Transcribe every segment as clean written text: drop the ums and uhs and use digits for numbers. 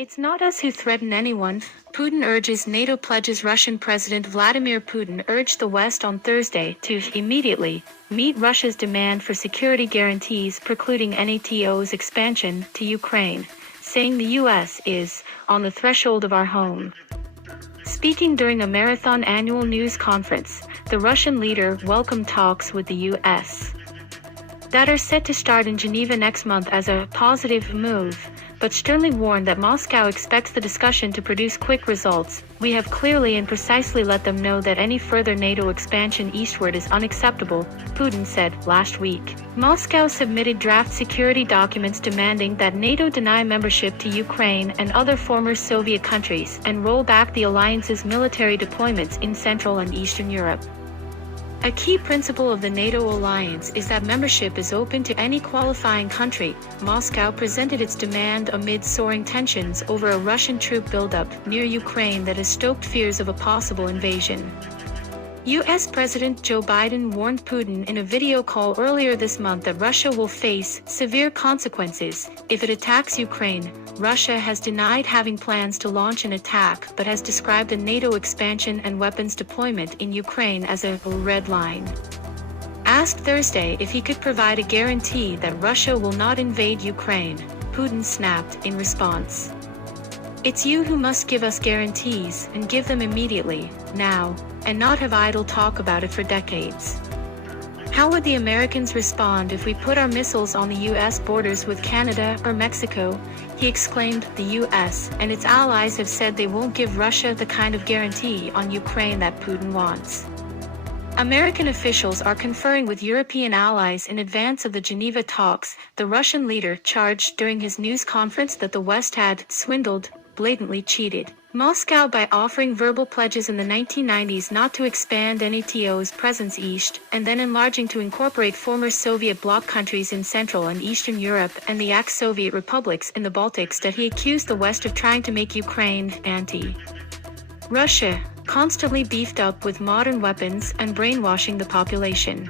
It's not us who threaten anyone, Putin urges NATO pledges. Russian President Vladimir Putin urged the West on Thursday to immediately meet Russia's demand for security guarantees precluding NATO's expansion to Ukraine, saying the U.S. is on the threshold of our home. Speaking during a marathon annual news conference, the Russian leader welcomed talks with the U.S. that are set to start in Geneva next month as a positive move, but sternly warned that Moscow expects the discussion to produce quick results. We have clearly and precisely let them know that any further NATO expansion eastward is unacceptable, Putin said last week. Moscow submitted draft security documents demanding that NATO deny membership to Ukraine and other former Soviet countries and roll back the alliance's military deployments in Central and Eastern Europe. A key principle of the NATO alliance is that membership is open to any qualifying country. Moscow presented its demand amid soaring tensions over a Russian troop buildup near Ukraine that has stoked fears of a possible invasion. U.S. President Joe Biden warned Putin in a video call earlier this month that Russia will face severe consequences if it attacks Ukraine. Russia has denied having plans to launch an attack but has described a NATO expansion and weapons deployment in Ukraine as a red line. Asked Thursday if he could provide a guarantee that Russia will not invade Ukraine, Putin snapped in response. It's you who must give us guarantees, and give them immediately, now, and not have idle talk about it for decades. How would the Americans respond if we put our missiles on the U.S. borders with Canada or Mexico? He exclaimed. The U.S. and its allies have said they won't give Russia the kind of guarantee on Ukraine that Putin wants. American officials are conferring with European allies in advance of the Geneva talks. The Russian leader charged during his news conference that the West had swindled, blatantly cheated Moscow by offering verbal pledges in the 1990s not to expand NATO's presence east, and then enlarging to incorporate former Soviet bloc countries in Central and Eastern Europe and the ex-Soviet republics in the Baltics. That he accused the West of trying to make Ukraine anti-Russia, constantly beefed up with modern weapons and brainwashing the population.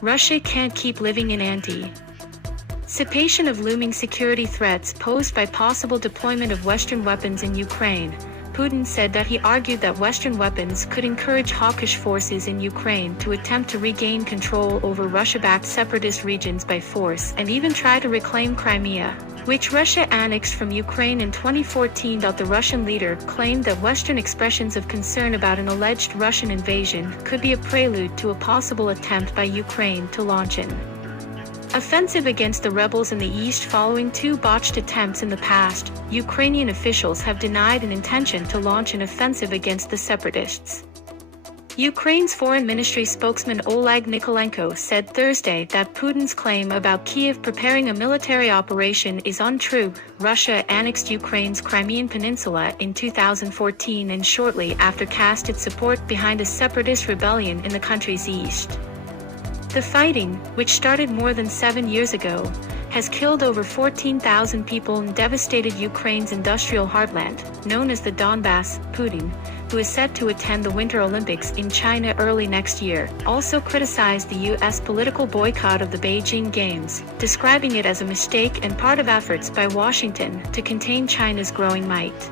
Russia can't keep living in anticipation of looming security threats posed by possible deployment of Western weapons in Ukraine. Putin said that he argued that Western weapons could encourage hawkish forces in Ukraine to attempt to regain control over Russia-backed separatist regions by force and even try to reclaim Crimea, which Russia annexed from Ukraine in 2014. The Russian leader claimed that Western expressions of concern about an alleged Russian invasion could be a prelude to a possible attempt by Ukraine to launch an offensive against the rebels in the east following two botched attempts in the past. Ukrainian officials have denied an intention to launch an offensive against the separatists. Ukraine's foreign ministry spokesman Oleg Nikolenko said Thursday that Putin's claim about Kyiv preparing a military operation is untrue. Russia annexed Ukraine's Crimean Peninsula in 2014 and shortly after cast its support behind a separatist rebellion in the country's east. The fighting, which started more than 7 years ago, has killed over 14,000 people and devastated Ukraine's industrial heartland, known as the Donbass. Putin, who is set to attend the Winter Olympics in China early next year, also criticized the U.S. political boycott of the Beijing Games, describing it as a mistake and part of efforts by Washington to contain China's growing might.